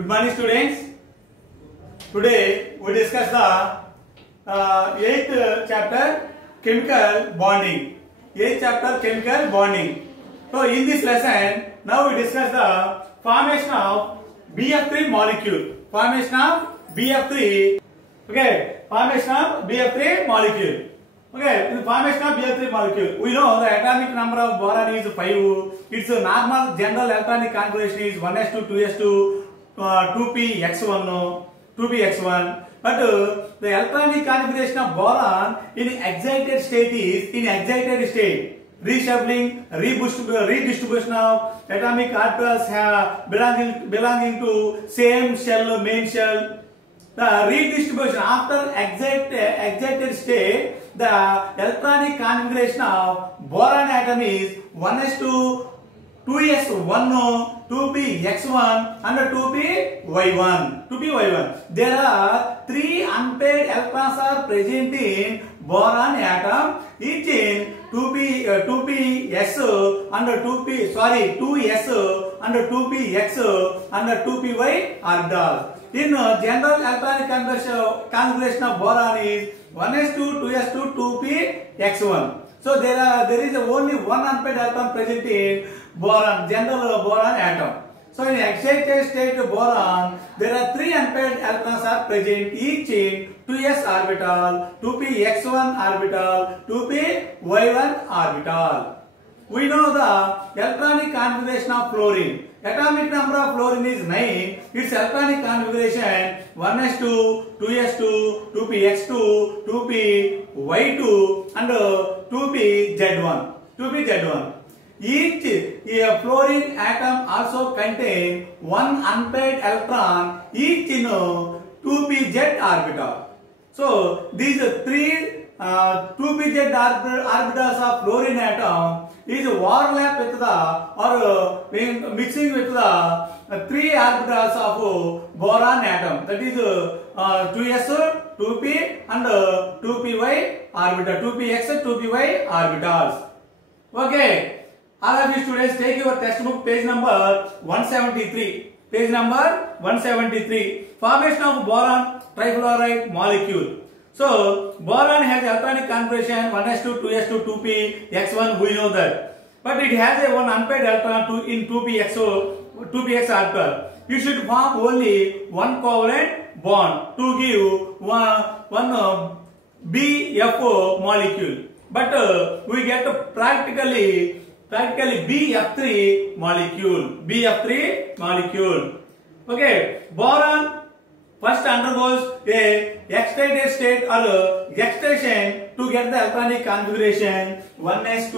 Good morning, students. Today we discuss the 8th chapter, chemical bonding. 8th chapter, chemical bonding. So in this lesson, now we discuss the formation of BF3 molecule. Formation of BF3. Okay, formation of BF3 molecule. Okay, in the formation of BF3 molecule, we know the atomic number of boron is 5. Its normal general electronic configuration is 1s2, 2s2, 2px1, 2px1. But the electronic configuration of boron in excited state is in excited state. Reshuffling, redistribution of atomic orbitals belonging to same shell, main shell. The redistribution after excited state, the electronic configuration of boron atom is 1s2, 2s1, 2px1 and 2py1. 2py1. There are 3 unpaired electrons are present in boron atom, each in 2ps and 2s and 2px and 2py orbitals. In general electronic configuration of boron is 1s2, 2s2, 2px1. So there is only one unpaired electron present in boron, general boron atom. So in excited state boron, there are 3 unpaired electrons are present, each in 2s orbital, 2px1 orbital, 2py1 orbital. We know the electronic configuration of fluorine. Atomic number of fluorine is 9. Its electronic configuration 1s2, 2s2, 2px2, 2py2 and 2pz1. 2pz1. Each fluorine atom also contain one unpaired electron, each in 2pz orbital. So these 3 2pz orbitals of fluorine atom is overlap with the or mixing with the 3 orbitals of boron atom, that is 2s, 2p and 2py orbital, 2px, 2py orbitals. Okay. All of you students, take your textbook page number 173. Page number 173. Formation of boron trifluoride molecule. So boron has electronic configuration 1s2, 2s2, 2px1. We know that. But it has a one unpaired electron in 2px orbital. You should form only one covalent bond to give one BF molecule. But we get practically BF3 molecule. Okay, boron first undergoes a excited state or excitation to get the electronic configuration 1s2,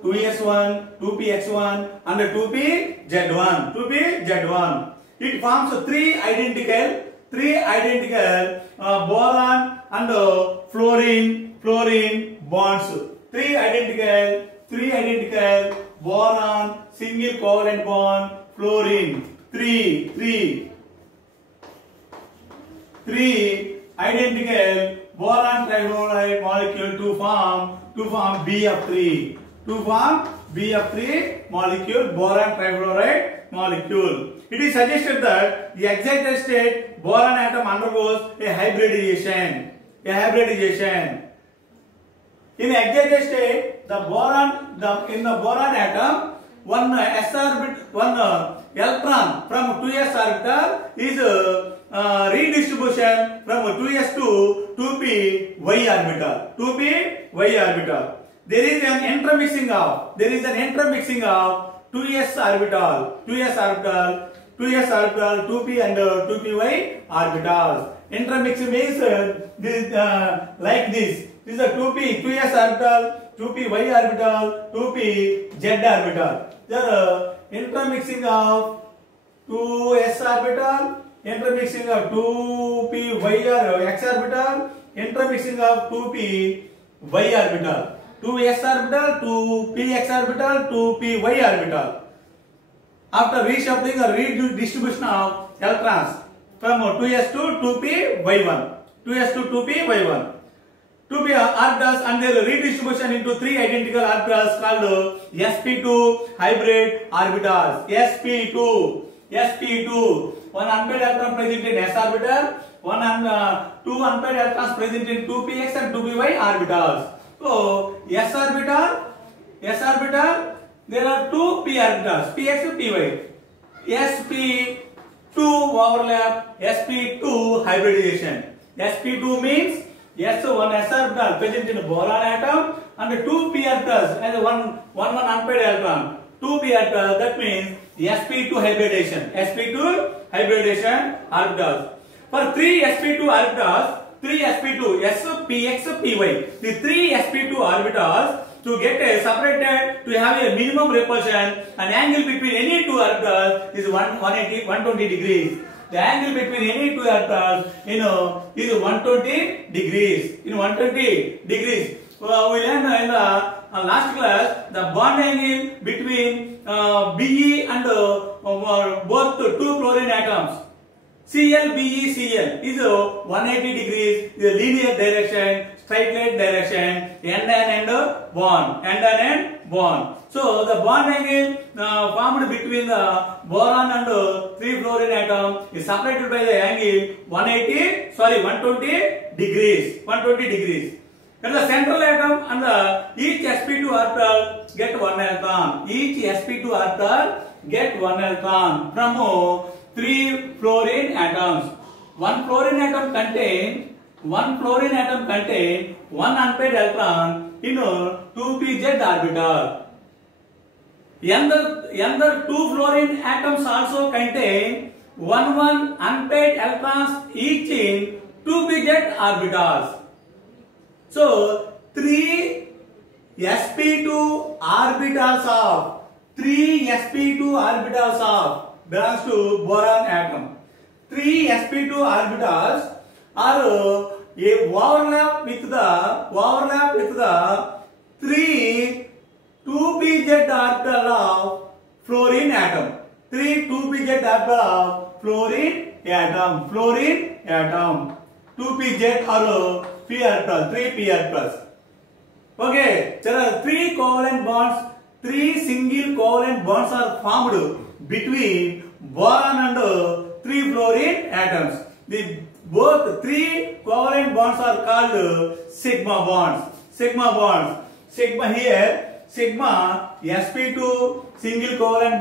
2s1, 2px1 and 2pz1. It forms 3 identical boron and fluorine bonds. 3 identical boron single covalent bond fluorine. 3 identical boron trifluoride molecule to form BF3. To form BF3 molecule, boron trifluoride molecule. It is suggested that the excited state boron atom undergoes a hybridization. In excited state, the boron atom, one electron from 2s orbital is redistribution from 2s to 2py orbital. There is an intermixing of 2s orbital, 2p and 2py orbitals. Intermixing means like this. This is a 2s orbital, 2py orbital, 2pz orbital. The intermixing of 2s orbital, intermixing of 2py x orbital, intermixing of 2py orbital, 2s orbital, 2px orbital, 2py orbital. After reshuffling or redistribution of electrons from 2s to 2py1, 2s to 2py1. 2p orbitals and their redistribution into 3 identical orbitals called sp2 hybrid orbitals. sp2 sp2. One unpaired electron present in s orbital, two unpaired electrons present in 2px and 2py orbitals. So s orbital, there are two p orbitals, px and py. sp2 overlap, sp2 hybridization. sp2 means one s orbital present in boron atom and two p orbitals and one unpaired electron. 2 p orbitals, that means sp2 hybridization. sp2 hybridization orbitals. For 3 sp2 orbitals, 3 sp2 s, px, py. The 3 sp2 orbitals to get a separated, to have a minimum repulsion, an angle between any two orbitals is 120 degrees. The angle between any two orbitals, is 120 degrees. In 120 degrees. We learned in the last class the bond angle between Be and both two chlorine atoms. Cl, Be, Cl is 180 degrees, is a linear direction, straight line direction, end-on-end bond, end-on-end bond. So the bond angle formed between the boron and 3 fluorine atom is separated by the angle 120 degrees. 120 degrees. And the central atom and each sp2 orbital get 1 electron. Each sp2 orbital get 1 electron from 3 fluorine atoms. One fluorine atom contain 1 unpaired electron in 2pz orbital. Another 2 fluorine atoms also contain 1 unpaired electrons each in 2pz orbitals. So 3 sp2 orbitals of belongs to boron atom. 3 sp2 orbitals are overlap with the 3 2pz orbital of fluorine atom. 3 2pz orbital of fluorine atom. 2pz or p orbital, 3 p orbitals. Okay, there are 3 covalent bonds. 3 single covalent bonds are formed between boron and 3 fluorine atoms. Both 3 covalent bonds are called sigma bonds. Sigma here, sigma sp2 single covalent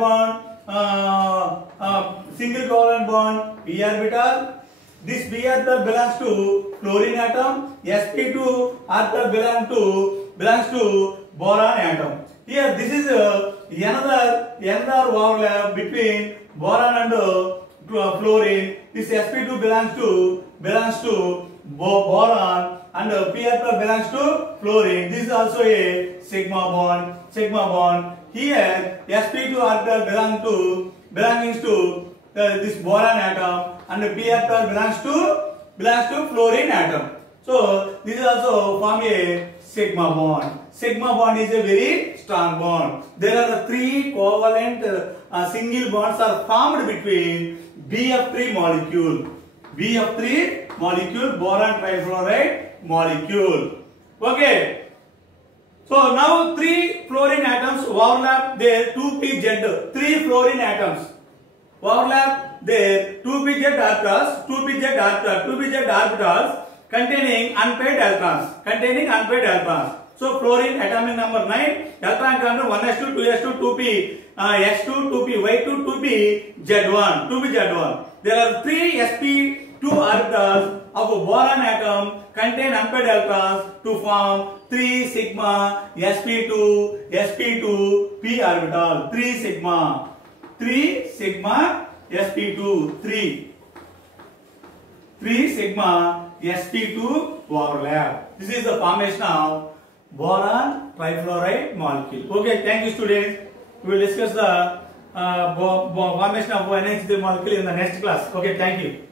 bond p orbital. This p orbital belongs to fluorine atom. sp2 orbital belongs to boron atom. Here this is another overlap between boron and fluorine. This sp2 belongs to boron and p orbital belongs to fluorine. This is also a sigma bond. Here sp2 orbital belongs to this boron atom and p orbital belongs to fluorine atom. So this is also form a sigma bond. Sigma bond is a very strong bond. There are 3 covalent single bonds are formed between BF3 molecule. BF3 molecule, boron trifluoride molecule. Okay. So now 3 fluorine atoms overlap their 2pz. 3 fluorine atoms overlap their 2pz orbitals containing unpaired electrons. So fluorine atomic number 9, electron count 1s2, 2s2, 2p x2, 2p y2, 2p z1. There are 3 sp2 orbitals of a boron atom contain unpaired electrons to form 3 sigma sp2 p orbital. 3 sigma sp2 3 sigma sp2 overlap. This is the formation of boron trifluoride molecule. Okay, thank you students. We will discuss the formation of NH3 molecule in the next class. Okay, thank you.